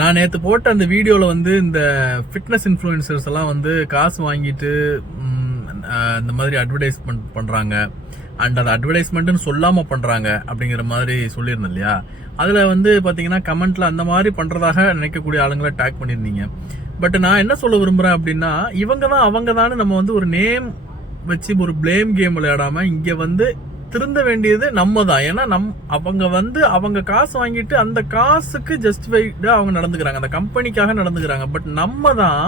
நான் நேற்று போட்ட அந்த வீடியோவில் வந்து இந்த ஃபிட்னஸ் இன்ஃப்ளூயன்சர்ஸ் எல்லாம் வந்து காசு வாங்கிட்டு இந்த மாதிரி அட்வர்டைஸ்மெண்ட் பண்ணுறாங்க அண்ட் அது அட்வர்டைஸ்மெண்ட்டுன்னு சொல்லாமல் பண்ணுறாங்க அப்படிங்கிற மாதிரி சொல்லியிருந்தேன் இல்லையா. அதில் வந்து பார்த்தீங்கன்னா கமெண்ட்டில் அந்த மாதிரி பண்ணுறதாக நினைக்கக்கூடிய ஆளுங்களை டேக் பண்ணியிருந்தீங்க. பட் நான் என்ன சொல்ல விரும்புகிறேன் அப்படின்னா, இவங்க தான் அவங்க தான் நம்ம வந்து ஒரு நேம் வச்சு ஒரு பிளேம் கேம் விளையாடாமல் இங்கே வந்து திருந்த வேண்டியது நம்ம தான். ஏன்னா அவங்க வந்து அவங்க காசு வாங்கிட்டு அந்த காசுக்கு ஜஸ்டிஃபைடா அவங்க நடந்துக்கிறாங்க, அந்த கம்பெனிக்காக நடந்துக்கிறாங்க. பட் நம்ம தான்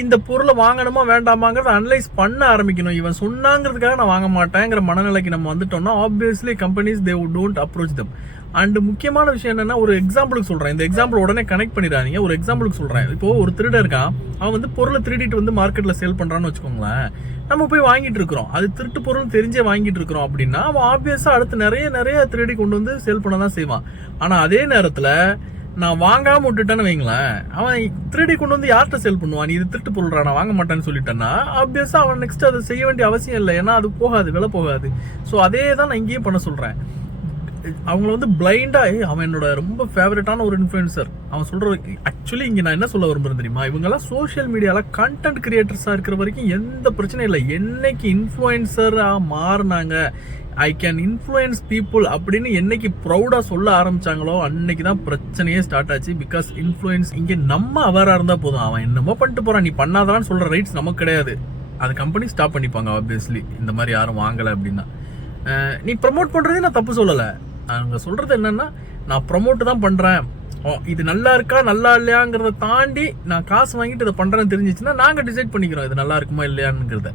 இந்த பொருளை வாங்கணுமா வேண்டாமாங்கிறத அனலைஸ் பண்ண ஆரம்பிக்கணும். இவன் சொன்னாங்கிறதுக்காக நான் வாங்க மாட்டேங்கிற மனநிலைக்கு நம்ம வந்துட்டோம்னா obviously companies they don't approach them. And முக்கியமான விஷயம் என்னன்னா, ஒரு எக்ஸாம்பிளுக்கு சொல்றேன், இந்த எக்ஸாம்பிள் உடனே கனெக்ட் பண்ணிடாதீங்க. ஒரு எக்ஸாம்பிளுக்கு சொல்றேன், இப்போ ஒரு திருடன் இருக்கான், அவன் வந்து பொருளை திருடிட்டு வந்து மார்க்கெட்ல சேல் பண்றான்னு வச்சுக்கோங்களேன். நம்ம போய் வாங்கிட்டு இருக்கிறோம், அது திருட்டு பொருள் தெரிஞ்சே வாங்கிட்டு இருக்கிறோம் அப்படின்னா அவன் ஆப்வியஸா அடுத்து நிறைய திருடி கொண்டு வந்து சேல் பண்ண தான் செய்வான். ஆனா அதே நேரத்துல நான் வாங்காம விட்டுட்டேன்னு வைங்களேன், அவன் திருடி கொண்டு வந்து யார்கிட்ட சேல் பண்ணுவான்? நீ இது திருட்டு பொருள்றா நான் வாங்க மாட்டேன்னு சொல்லிட்டேன்னா ஆப்வியஸா அவன் நெக்ஸ்ட் அதை செய்ய வேண்டிய அவசியம் இல்லை, ஏன்னா அது போகாது, விலை போகாது. ஸோ அதே தான் நான் இங்கேயும் பண்ண சொல்றேன். அவங்கள வந்து பிளைண்டா அவன் என்னோட ரொம்ப ஃபேவரட்டான ஒரு இன்ஃப்ளூயன்சர், அவன் சொல்ற ஆக்சுவலி இங்க நான் என்ன சொல்ல விரும்புறேன் தெரியுமா, இவங்கெல்லாம் சோஷியல் மீடியால கண்டென்ட் கிரியேட்டர்ஸா இருக்கிற வரைக்கும் எந்த பிரச்சனையும் இல்லை. என்னைக்கு இன்ஃப்ளூயன்சரா மாறினாங்க, ஐ கேன் இன்ஃப்ளூயன்ஸ் பீப்புள் அப்படின்னு என்னைக்கு ப்ரௌடா சொல்ல ஆரம்பிச்சாங்களோ அன்னைக்கு தான் பிரச்சனையே ஸ்டார்ட் ஆச்சு. பிகாஸ் இன்ஃப்ளூயன்ஸ் இங்கே நம்ம அவரா இருந்தா போதும், அவன் என்னமோ பண்ணிட்டு போறான், நீ பண்ணாதான்னு சொல்ற ரைட்ஸ் நமக்கு கிடையாது. அது கம்பெனி ஸ்டாப் பண்ணிப்பாங்க ஆப்வியஸ்லி, இந்த மாதிரி யாரும் வாங்கலை அப்படின்னா. நீ ப்ரமோட் பண்றதே நான் தப்பு சொல்லலை, அவங்க சொல்றது என்னன்னா நான் ப்ரமோட் தான் பண்றேன், இது நல்லா இருக்கா நல்லா இல்லையாங்கிறத தாண்டி நான் காசு வாங்கிட்டு இதை பண்றேன்னு தெரிஞ்சிச்சுன்னா நாங்க டிசைட் பண்ணிக்கிறோம் இது நல்லா இருக்குமா இல்லையாங்கிறத.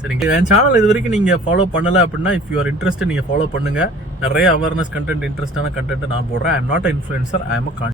சரிங்க, என் சேனல் இது வரைக்கும் நீங்க ஃபாலோ பண்ணல அப்படின்னா இஃப் யூ ஆர் இன்ட்ரெஸ்ட் நீங்க ஃபாலோ பண்ணுங்க. நிறைய அவேர்னஸ் கண்டென்ட், இன்ட்ரெஸ்டான கண்டென்ட் நான் போடுறேன். I am not a influencer, I am a